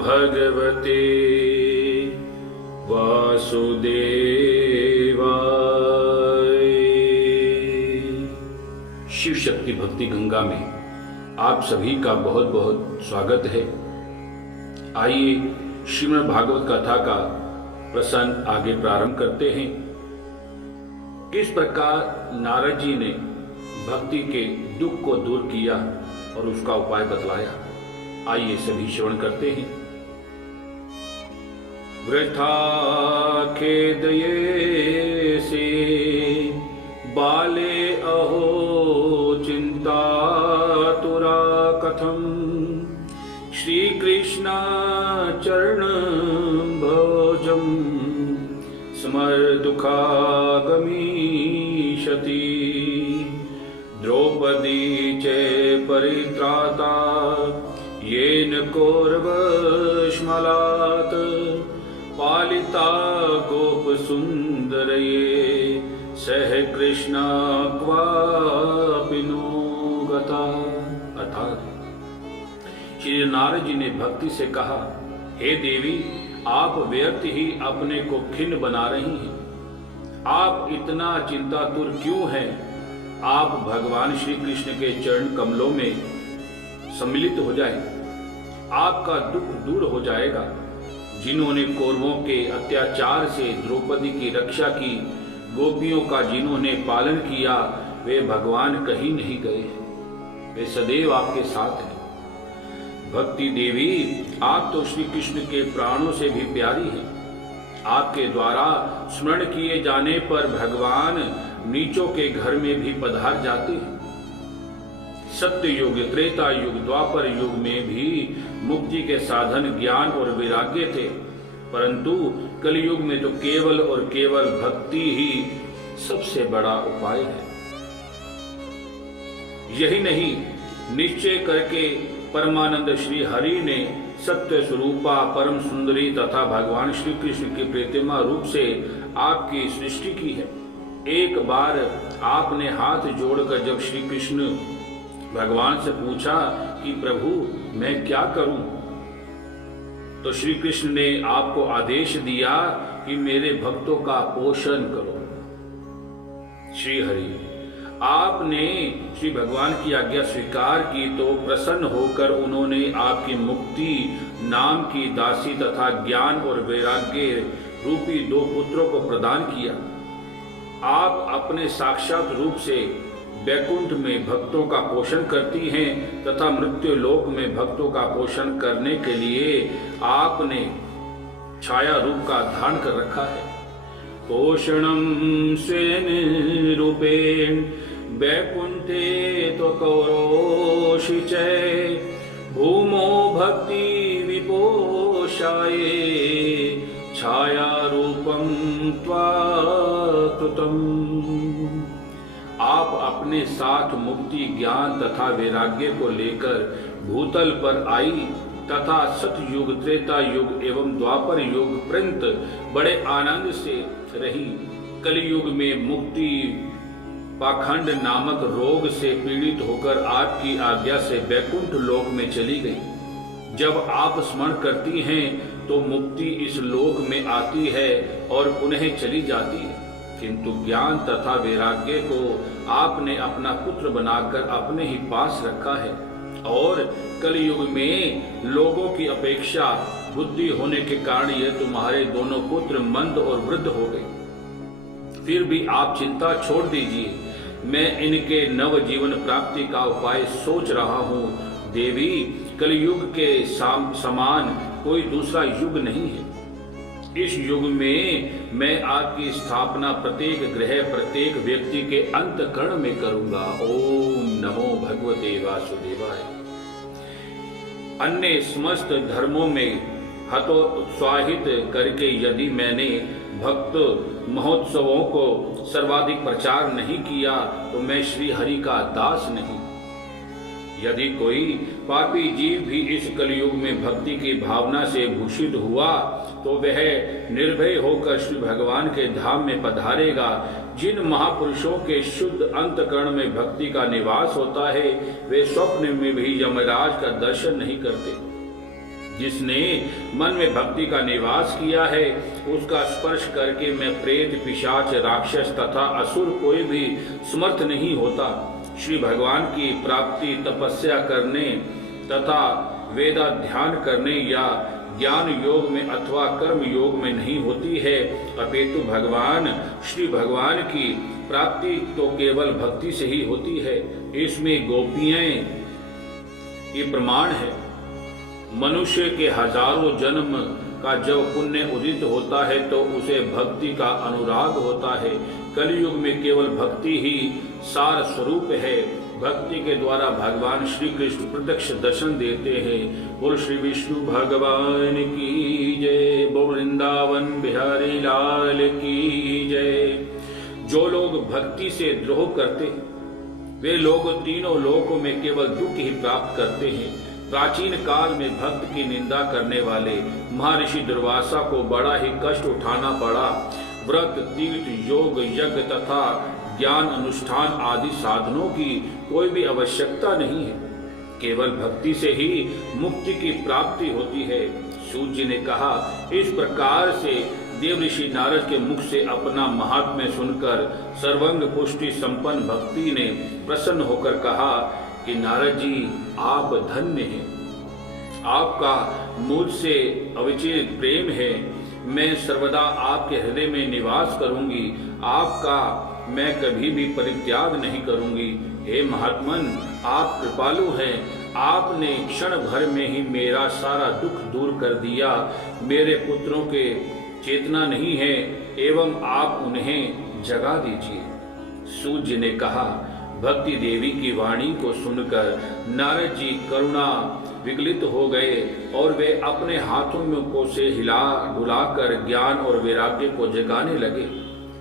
भगवते वासुदेवाय। शिव शक्ति भक्ति गंगा में आप सभी का बहुत बहुत स्वागत है। आइए श्रीमद् भागवत कथा का प्रसंग आगे प्रारंभ करते हैं। किस प्रकार नारद जी ने भक्ति के दुख को दूर किया और उसका उपाय बतलाया, आइए सभी श्रवण करते हैं। वृथा खेदये से बाले अहो चिंता तुरा कथम श्री कृष्ण चरण भोजम स्मर दुखा गमीषति द्रौपदी च परित्राता येन कौरवश्मलात् पालिता गोप सुंदरये सह कृष्ण क्वापि नो गता। अर्थात श्री नारद जी ने भक्ति से कहा, हे देवी, आप व्यर्थ ही अपने को खिन्न बना रही हैं। आप इतना चिंतातुर क्यों हैं? आप भगवान श्री कृष्ण के चरण कमलों में सम्मिलित हो जाएं, आपका दुख दूर हो जाएगा। जिन्होंने कौरवों के अत्याचार से द्रौपदी की रक्षा की, गोपियों का जिन्होंने पालन किया, वे भगवान कहीं नहीं गए, वे सदैव आपके साथ हैं। भक्ति देवी, आप तो श्री कृष्ण के प्राणों से भी प्यारी हैं। आपके द्वारा स्मरण किए जाने पर भगवान नीचों के घर में भी पधार जाते हैं। सत्य युग, त्रेता युग, द्वापर युग में भी मुक्ति के साधन ज्ञान और वैराग्य थे, परंतु कलयुग में तो केवल और केवल भक्ति ही सबसे बड़ा उपाय है। यही नहीं, निश्चय करके परमानंद श्री हरि ने सत्य स्वरूपा परम सुंदरी तथा भगवान श्री कृष्ण की प्रतिमा रूप से आपकी सृष्टि की है। एक बार आपने हाथ जोड़कर जब श्री कृष्ण भगवान से पूछा कि प्रभु मैं क्या करूं, तो श्री कृष्ण ने आपको आदेश दिया कि मेरे भक्तों का पोषण करो। श्री हरि, आपने श्री भगवान की आज्ञा स्वीकार की तो प्रसन्न होकर उन्होंने आपकी मुक्ति नाम की दासी तथा ज्ञान और वैराग्य रूपी दो पुत्रों को प्रदान किया। आप अपने साक्षात रूप से वैकुंठ में भक्तों का पोषण करती हैं तथा मृत्यु लोक में भक्तों का पोषण करने के लिए आपने छाया रूप का धारण कर रखा है। पोषणम स्वेन रूपेण वैकुंठे तो कौरोषि च भूमो भक्ति विपोषाये छाया रूपम त्वाकृतम। आप अपने साथ मुक्ति, ज्ञान तथा वैराग्य को लेकर भूतल पर आई तथा सतयुग, त्रेता युग एवं द्वापर युग पर्यंत बड़े आनंद से रही। कलयुग में मुक्ति पाखंड नामक रोग से पीड़ित होकर आपकी आज्ञा से वैकुंठ लोक में चली गई। जब आप स्मरण करती हैं तो मुक्ति इस लोक में आती है और पुनः चली जाती है, किंतु ज्ञान तथा वैराग्य को आपने अपना पुत्र बनाकर अपने ही पास रखा है। और कलयुग में लोगों की अपेक्षा बुद्धि होने के कारण ये तुम्हारे दोनों पुत्र मंद और वृद्ध हो गए। फिर भी आप चिंता छोड़ दीजिए, मैं इनके नव जीवन प्राप्ति का उपाय सोच रहा हूँ। देवी, कलयुग के समान कोई दूसरा युग नहीं है। इस युग में मैं आपकी स्थापना प्रत्येक ग्रह, प्रत्येक व्यक्ति के अंतःकरण में करूंगा। ओम नमो भगवते वासुदेवाय। अन्य समस्त धर्मों में हतोत्साहित करके यदि मैंने भक्त महोत्सवों को सर्वाधिक प्रचार नहीं किया तो मैं श्री हरि का दास नहीं। यदि कोई पापी जीव भी इस कलयुग में भक्ति की भावना से भूषित हुआ तो वह निर्भय होकर श्री भगवान के धाम में पधारेगा। जिन महापुरुषों के शुद्ध अंतकरण में भक्ति का निवास होता है वे स्वप्न में भी यमराज का दर्शन नहीं करते। जिसने मन में भक्ति का निवास किया है, उसका स्पर्श करके मैं प्रेत, पिशाच, राक्षस तथा असुर कोई भी समर्थ नहीं होता। श्री भगवान की प्राप्ति तपस्या करने तथा वेदाध्यान करने या ज्ञान योग में अथवा कर्म योग में नहीं होती है, अपितु भगवान श्री भगवान की प्राप्ति तो केवल भक्ति से ही होती है। इसमें गोपियां ये प्रमाण है। मनुष्य के हजारों जन्म का जब पुण्य उदित होता है तो उसे भक्ति का अनुराग होता है। कलयुग में केवल भक्ति ही सार स्वरूप है। भक्ति के द्वारा भगवान श्री कृष्ण प्रत्यक्ष दर्शन देते हैं। बोल श्री विष्णु भगवान की जय। बोल वृंदावन बिहारी लाल की जय। जो लोग भक्ति से द्रोह करते हैं वे लोग तीनों लोकों में केवल दुख ही प्राप्त करते हैं। प्राचीन काल में भक्त की निंदा करने वाले महर्षि दुर्वासा को बड़ा ही कष्ट उठाना पड़ा। व्रत, तीर्थ, योग, यज्ञ तथा ज्ञान अनुष्ठान आदि साधनों की कोई भी आवश्यकता नहीं है। केवल भक्ति से ही मुक्ति की प्राप्ति होती है। सूत जी ने कहा, इस प्रकार से देव ऋषि नारद के मुख से अपना महात्म्य सुनकर सर्वंग पुष्टि संपन्न भक्ति ने प्रसन्न होकर कहा कि नारद जी आप धन्य हैं। आपका मुझसे अविचलित प्रेम है। मैं सर्वदा आपके हृदय में निवास करूंगी। आपका मैं कभी भी परित्याग नहीं करूंगी। हे महात्मन, आप कृपालु हैं। आपने क्षण भर में ही मेरा सारा दुख दूर कर दिया। मेरे पुत्रों के चेतना नहीं है एवं आप उन्हें जगा दीजिए। सूत जी ने कहा, भक्ति देवी की वाणी को सुनकर नारद जी करुणा विगलित हो गए और वे अपने हाथों में को से हिला डुलाकर ज्ञान और वैराग्य को जगाने लगे।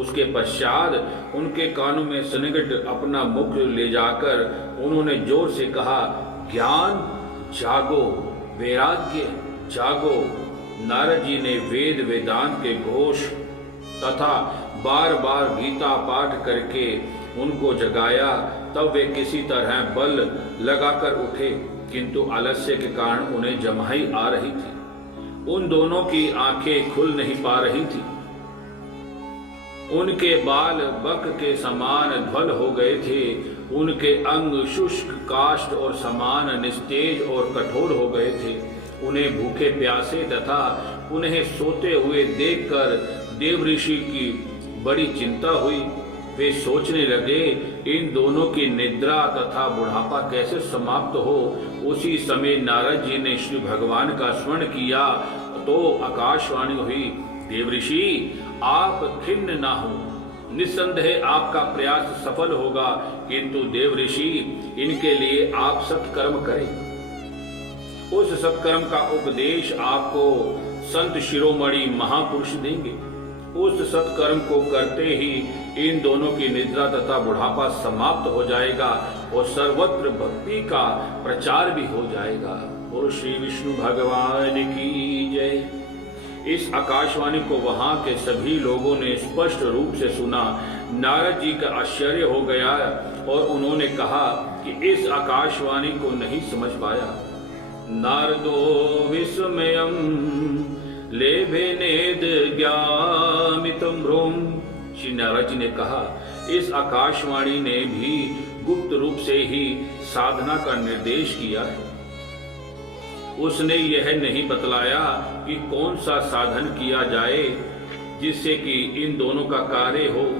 उसके पश्चात उनके कानों में सन्निकट अपना मुख ले जाकर उन्होंने जोर से कहा, ज्ञान जागो, वैराग्य जागो। नारद जी ने वेद वेदांत के घोष तथा बार बार गीता पाठ करके उनको जगाया। तब वे किसी तरह बल लगाकर उठे, किंतु आलस्य के कारण उन्हें जमाई आ रही थी। उन दोनों की आंखें खुल नहीं पा रही थी। उनके बाल बक के समान ध्वल हो गए थे। उनके अंग शुष्क काष्ठ और समान निस्तेज और कठोर हो गए थे। उन्हें भूखे प्यासे तथा उन्हें सोते हुए देखकर देव ऋषि की बड़ी चिंता हुई। वे सोचने लगे, इन दोनों की निद्रा तथा बुढ़ापा कैसे समाप्त हो। उसी समय नारद जी ने श्री भगवान का स्मरण किया तो आकाशवाणी हुई, देव ऋषि आप खिन्न ना हो, निस्संदेह आपका प्रयास सफल होगा, किंतु देव ऋषि इनके लिए आप सत्कर्म करें। उस सत्कर्म का उपदेश आपको संत शिरोमणि महापुरुष देंगे। उस सत्कर्म को करते ही इन दोनों की निद्रा तथा बुढ़ापा समाप्त हो जाएगा और सर्वत्र भक्ति का प्रचार भी हो जाएगा। और श्री विष्णु भगवान की जय। इस आकाशवाणी को वहां के सभी लोगों ने स्पष्ट रूप से सुना। नारद जी का आश्चर्य हो गया और उन्होंने कहा कि इस आकाशवाणी को नहीं समझ पाया। नारदो विस्मयम् लेभे नेद ज्ञामितं भ्रूम। श्री नारद जी ने कहा, इस आकाशवाणी ने भी गुप्त रूप से ही साधना का निर्देश किया है। उसने यह नहीं बतलाया कि कौन सा साधन किया जाए जिससे कि इन दोनों का कार्य हो।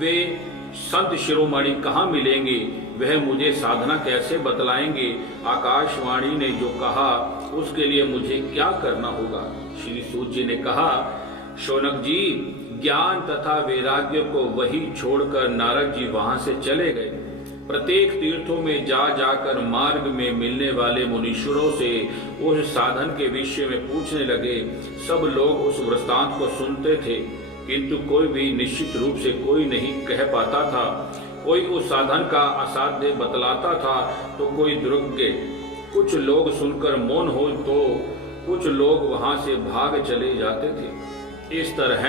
वे संत शिरोमणि कहाँ मिलेंगे, वह मुझे साधना कैसे बतलाएंगे। आकाशवाणी ने जो कहा उसके लिए मुझे क्या करना होगा। श्री सूत जी ने कहा, शौनक जी ज्ञान तथा वैराग्य को वही छोड़कर नारद जी वहां से चले गए। प्रत्येक तीर्थों में जा जाकर मार्ग में मिलने वाले मुनीश्वरों से उस साधन के विषय में पूछने लगे। सब लोग उस वृत्तांत को सुनते थे, किंतु कोई भी निश्चित रूप से कोई नहीं कह पाता था। कोई उस साधन का असाध्य बतलाता था तो कोई दुर्गे। कुछ लोग सुनकर मौन हो तो कुछ लोग वहां से भाग चले जाते थे। इस तरह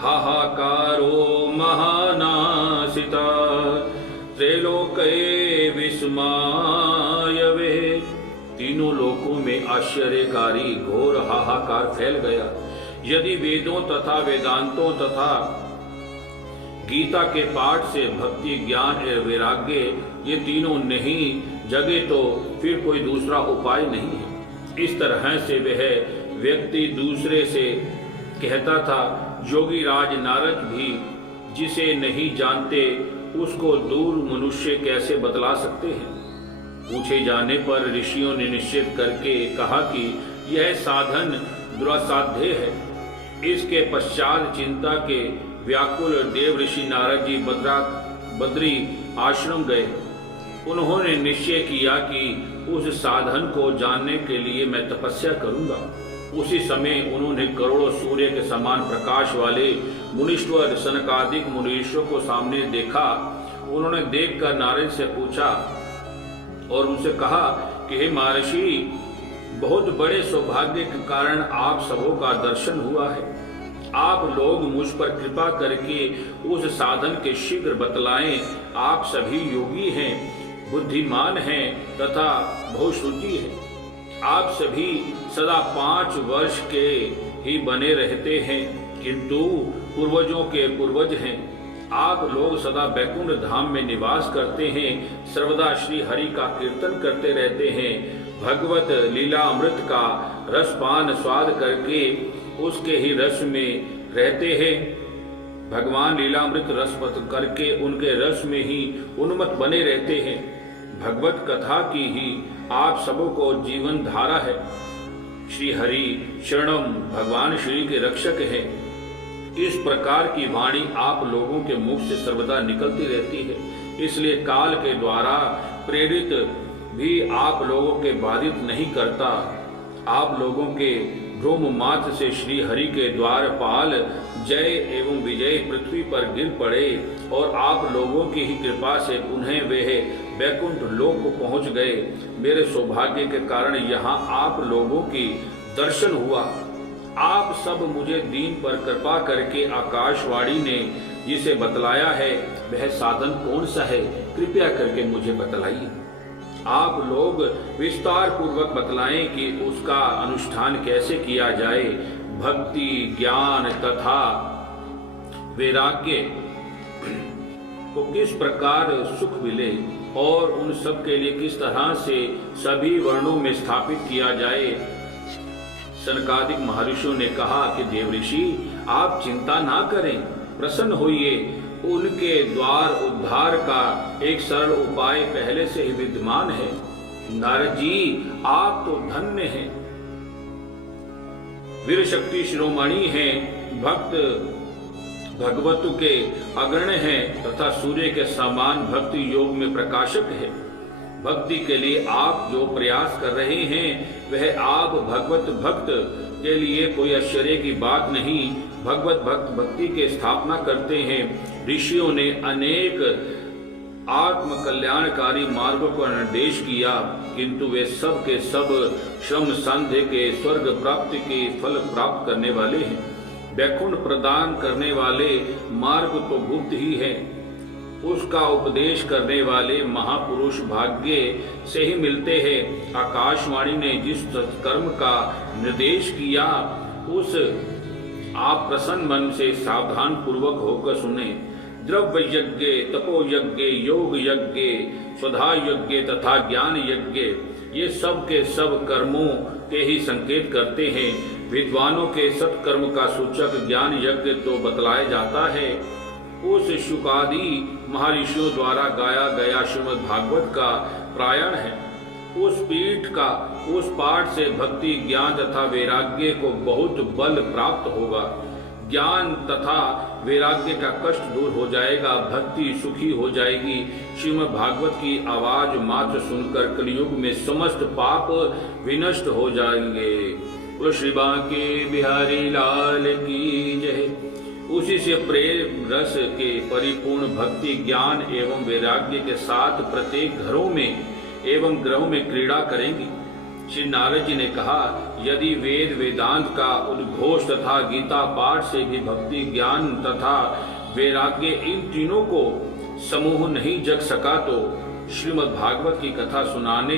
हाहाकारो महानासिता त्रैलोक्ये विस्मायवे तीनों लोकों में आश्चर्यकारी घोर हाहाकार फैल गया। यदि वेदों तथा वेदांतों तथा गीता के पाठ से भक्ति, ज्ञान और वैराग्य ये तीनों नहीं जगे तो फिर कोई दूसरा उपाय नहीं है। इस तरह से वह व्यक्ति दूसरे से कहता था। योगी राज नारद भी जिसे नहीं जानते उसको दूर मनुष्य कैसे बतला सकते हैं। पूछे जाने पर ऋषियों ने निश्चित करके कहा कि यह साधन दुरासाध्य है। इसके पश्चात चिंता के व्याकुल देव ऋषि नारद जी बद्री आश्रम गए। उन्होंने निश्चय किया कि उस साधन को जानने के लिए मैं तपस्या करूंगा। उसी समय उन्होंने करोड़ों सूर्य के समान प्रकाश वाले मुनीश्वर सनकादिक मुनीश्वरों को सामने देखा। उन्होंने देखकर नारद से पूछा और उनसे कहा कि हे महर्षि, बहुत बड़े सौभाग्य के कारण आप सबों का दर्शन हुआ है। आप लोग मुझ पर कृपा करके उस साधन के शीघ्र बतलाएं। आप सभी योगी हैं, बुद्धिमान हैं तथा बहुश्रुति हैं। आप सभी सदा 5 वर्ष के ही बने रहते हैं, किंतु पूर्वजों के पूर्वज हैं। आप लोग सदा बैकुंठ धाम में निवास करते हैं, सर्वदा श्री हरि का कीर्तन करते रहते हैं, भगवत लीला अमृत का रसपान स्वाद करके उसके ही रस में रहते हैं। भगवान लीलामृत रसपत करके उनके रस में ही उन्मत्त बने रहते हैं। भगवत कथा की ही आप सबों को जीवन धारा है। श्री हरि शरणम भगवान श्री के रक्षक हैं। इस प्रकार की वाणी आप लोगों के मुख से सर्वदा निकलती रहती है। इसलिए काल के द्वारा प्रेरित भी आप लोगों के बाधित नहीं करता। आप लोगों के भ्रूम मात्र से श्री हरि के द्वारपाल जय एवं विजय पृथ्वी पर गिर पड़े और आप लोगों की ही कृपा से उन्हें वे बैकुंठ लोक को पहुंच गए। मेरे सौभाग्य के कारण यहाँ आप लोगों की दर्शन हुआ। आप सब मुझे दीन पर कृपा करके आकाशवाणी ने जिसे बतलाया है वह साधन कौन सा है, कृपया करके मुझे बतलाइए। आप लोग विस्तार पूर्वक बतलाएं कि उसका अनुष्ठान कैसे किया जाए। भक्ति, ज्ञान तथा वैराग्य को किस प्रकार सुख मिले और उन सब के लिए किस तरह से सभी वर्णों में स्थापित किया जाए। सनकादिक महर्षियों ने कहा कि देव ऋषि, आप चिंता ना करें, प्रसन्न होइए। उनके द्वार उद्धार का एक सरल उपाय पहले से ही विद्यमान है। नारद जी, आप तो धन्य हैं, वीर शक्ति शिरोमणि हैं, भक्त भगवत के अग्रण्य हैं तथा सूर्य के समान भक्ति योग में प्रकाशक है। भक्ति के लिए आप जो प्रयास कर रहे हैं वह आप भगवत भक्त के लिए कोई आश्चर्य की बात नहीं। भगवत भक्त भक्ति के स्थापना करते हैं। ऋषियों ने अनेक आत्म कल्याणकारी मार्गों का निर्देश किया, किंतु वे सब के सब श्रम संध्य के स्वर्ग प्राप्ति के फल प्राप्त करने वाले हैं। वैकुंठ प्रदान करने वाले मार्ग तो गुप्त ही है, उसका उपदेश करने वाले महापुरुष भाग्य से ही मिलते हैं। आकाशवाणी ने जिस कर्म का निर्देश किया उस आप प्रसन्न मन से सावधान पूर्वक होकर सुने। द्रव्य यज्ञ, तपो यज्ञ, योग यज्ञ, स्वधा यज्ञ तथा ज्ञान यज्ञ ये सब के सब कर्मों के ही संकेत करते हैं। विद्वानों के सत्कर्म का सूचक ज्ञान यज्ञ तो बतलाया जाता है। उस शुकादि महर्षियों द्वारा गाया गया श्रीमद् भागवत का प्रायण है। उस पीठ का उस पाठ से भक्ति, ज्ञान तथा वैराग्य को बहुत बल प्राप्त होगा। ज्ञान तथा वैराग्य का कष्ट दूर हो जाएगा, भक्ति सुखी हो जाएगी। श्रीमद् भागवत की आवाज मात्र सुनकर कलयुग में समस्त पाप विनष्ट हो जाएंगे। बोलो श्री बांके बिहारी लाल की जय। उसी से प्रेम रस के परिपूर्ण भक्ति, ज्ञान एवं वैराग्य के साथ प्रत्येक घरों में एवं ग्रहों में क्रीड़ा करेंगी। श्री नारद जी ने कहा, यदि वेद वेदांत का उद्घोष तथा गीता पाठ से भी भक्ति, ज्ञान तथा वैराग्य इन तीनों को समूह नहीं जग सका तो श्रीमद् भागवत की कथा सुनाने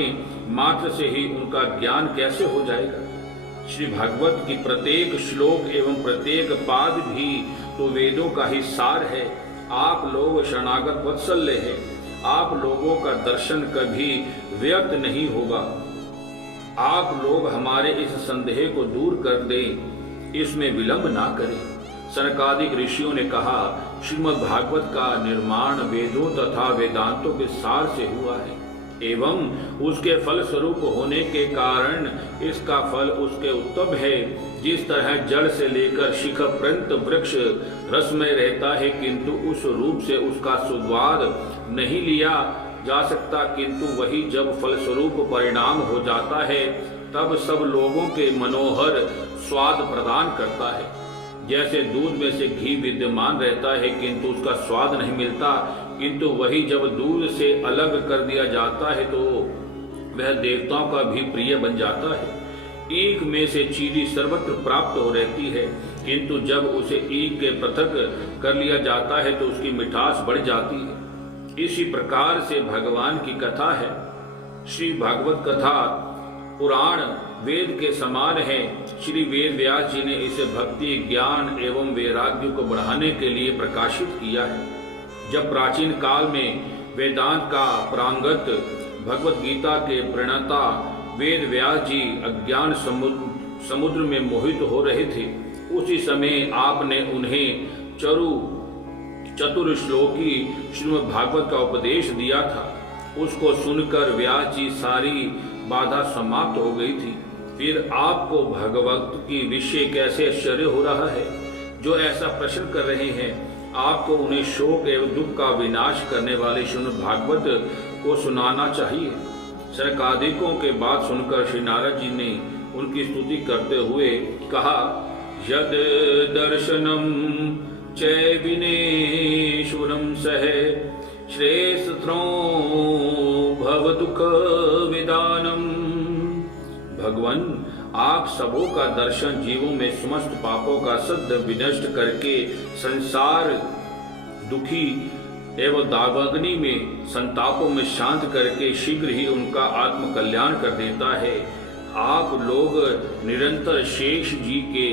मात्र से ही उनका ज्ञान कैसे हो जाएगा। श्री भागवत की प्रत्येक श्लोक एवं प्रत्येक पाद भी तो वेदों का ही सार है। आप लोग शरणागत वत्सल्य है, आप लोगों का दर्शन कभी व्यर्थ नहीं होगा। आप लोग हमारे इस संदेह को दूर कर दें, इसमें विलंब ना करें। सनकादिक ऋषियों ने कहा, श्रीमद् भागवत का निर्माण वेदों तथा वेदांतों के सार से हुआ है एवं उसके फल स्वरूप होने के कारण इसका फल उसके उत्तम है। जिस तरह जड़ से लेकर शिखर पर्यंत वृक्ष रसमय रहता है, किंतु उस रूप से उसका सुस्वाद नहीं लिया जा सकता, किंतु वही जब फल स्वरूप परिणाम हो जाता है तब सब लोगों के मनोहर स्वाद प्रदान करता है। जैसे दूध में से घी विद्यमान रहता है किंतु उसका स्वाद नहीं मिलता, किंतु वही जब दूध से अलग कर दिया जाता है तो वह देवताओं का भी प्रिय बन जाता है। ईख में से चीनी सर्वत्र प्राप्त हो रहती है, किंतु जब उसे ईख के पृथक कर लिया जाता है तो उसकी मिठास बढ़ जाती है। इसी प्रकार से भगवान की कथा है। श्री भागवत कथा पुराण वेद के समान है। श्री वेद व्यास जी ने इसे भक्ति, ज्ञान एवं वैराग्य को बढ़ाने के लिए प्रकाशित किया है। जब प्राचीन काल में वेदांत का प्रांगत भगवत गीता के प्रणेता वेद व्यास जी अज्ञान समुद्र में मोहित हो रहे थे, उसी समय आपने उन्हें चतुर श्लोकी श्रीमद् भागवत का उपदेश दिया था। उसको सुनकर व्यास जी सारी बाधा समाप्त हो गई थी। फिर आपको भगवत की विषय कैसे आश्चर्य हो रहा है? जो ऐसा प्रश्न कर रहे हैं, आपको उन्हें शोक एवं दुख का विनाश करने वाले श्रीमद् भागवत को सुनाना चाहिए। सनकादिकों के बात सुनकर श्री नारद जी ने उनकी स्तुति करते हुए कहा, यद दर्शनम चै विनेश्वरम सह श्रेष्ठो भव दुख विदानम। भगवान, आप सबों का दर्शन जीवों में समस्त पापों का सद्य विनष्ट करके संसार दुखी एवं दावाग्नि में संतापों में शांत करके शीघ्र ही उनका आत्म कल्याण कर देता है। आप लोग निरंतर शेष जी के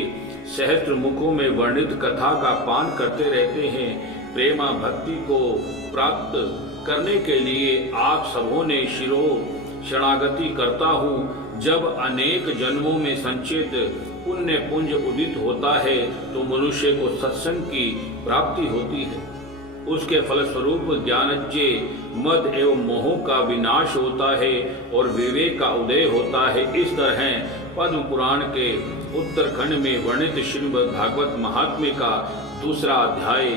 सहस्त्र मुखों में वर्णित कथा का पान करते रहते हैं। प्रेमा भक्ति को प्राप्त करने के लिए आप सबों ने शिरो शरणागति करता हूँ। जब अनेक जन्मों में संचित पुण्य पुंज उदित होता है तो मनुष्य को सत्संग की प्राप्ति होती है। उसके फलस्वरूप ज्ञानज्ञ मद एवं मोहों का विनाश होता है और विवेक का उदय होता है। इस तरह पद्म पुराण के उत्तरखंड में वर्णित श्रीमद् भागवत महात्म्य का दूसरा अध्याय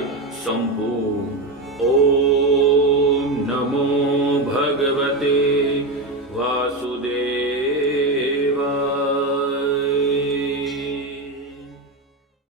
संपूर्ण। ओम नमो भगवते